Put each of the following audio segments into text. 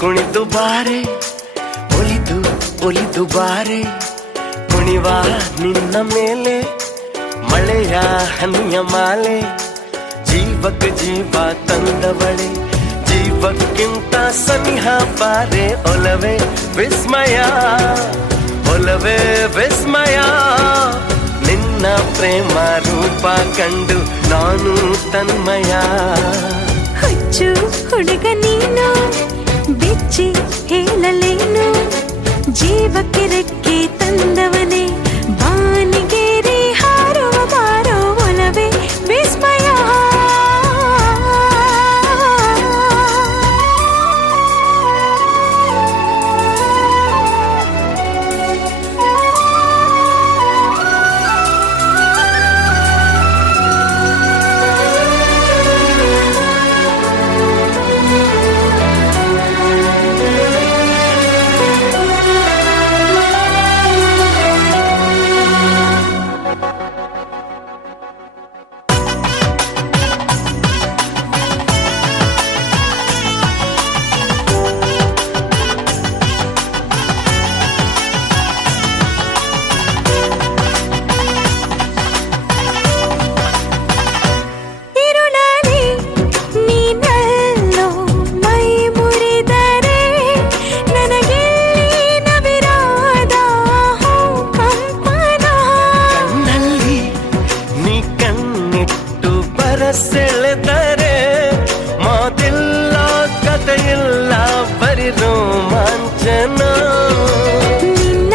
ಕುಣಿದು ಬಾರೆ ಒಲಿದು ಒಲಿದು ಬಾರೆ ಕುಣಿವ ನಿನ್ನ ಮೇಲೆ ಮಳೆಯ ಹನಿಯ ಮಾಲೆ ಜೀವಕ್ಕೆ ಜೀವ ತಂದವಳೆ ಜೀವಕ್ಕಿಂತ ಸನಿಹ ಬಾರೆ ಒಲವೇ ವಿಸ್ಮಯ ಒಲವೇ ವಿಸ್ಮಯ ನಿನ್ನ ಪ್ರೇಮ ರೂಪ ಕಂಡು ನಾನು ತನ್ಮಯ ಹುಚ್ಚು ಹುಡುಗ ನೀನು ಬಿಚ್ಚಿ ಹೇಳಲೇನು ಜೀವಕ್ಕೆ ರೆಕ್ಕೆ ತಂದವನೇ ಬಾನಿಗೇರಿ ಹಾರುವ ಬಾರೋ ಒಲವೇ ವಿಸ್ಮಯ ಸೆಳೆದರೆ ಮಾತಿಲ್ಲ ಕಥೆಯಿಲ್ಲ ಬರಿ ರೋಮಾಂಚನ ನಿನ್ನ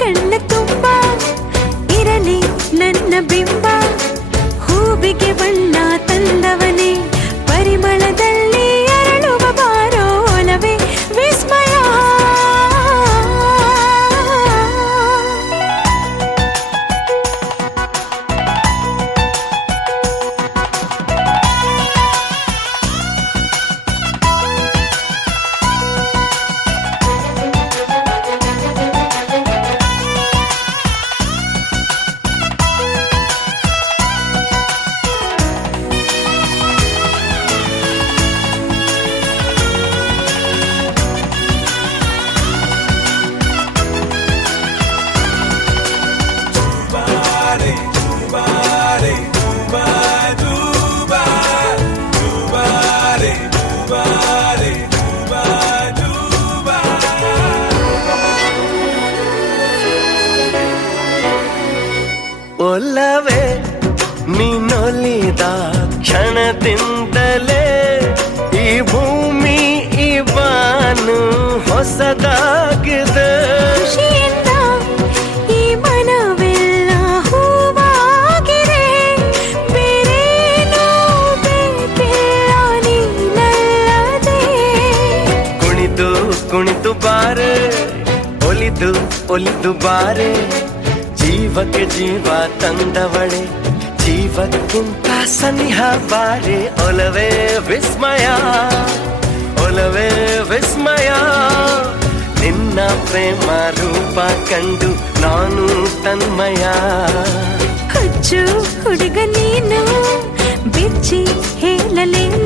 ಕಣ್ಣ ತುಂಬ ಇರಲಿ ನನ್ನ ಬಿಂಬ ಹೂವಿಗೆ ಬಣ್ಣ ತಂದವನೇ ಪರಿಮಳದಲ್ಲಿ ಅರಳುವ ಬಾರೋ ಒಲವೇ ವಿಸ್ಮಯ ಒಲವೇ ನೀನೊಲಿದ ಕ್ಷಣದಿಂದಲೇ ಈ ಭೂಮಿ ಈ ಬಾನು ಹೊಸದಾಗಿದೆ ಖುಷಿಯಿಂದ ಈ ಮನವೆಲ್ಲ ಹೂವಾಗಿದೆ ಬೇರೇನೂ ಬೇಕಿಲ್ಲ ನೀನಲ್ಲದೆ ಕುಣಿದು ಕುಣಿದು ಬಾರೆ ಒಲಿದು ಒಲಿದು ಬಾರೆ ಜೀವಕ್ಕೆ ಜೀವ ತಂದವಳೆ ಜೀವಕ್ಕಿಂತ ಸನಿಹ ಬಾರೆ ಒಲವೇ ವಿಸ್ಮಯ ಒಲವೇ ವಿಸ್ಮಯ ನಿನ್ನ ಪ್ರೇಮ ರೂಪ ಕಂಡು ನಾನು ತನ್ಮಯ ಹುಚ್ಚು ಹುಡುಗ ನೀನು ಬಿಚ್ಚಿ ಹೇಳಲೇನು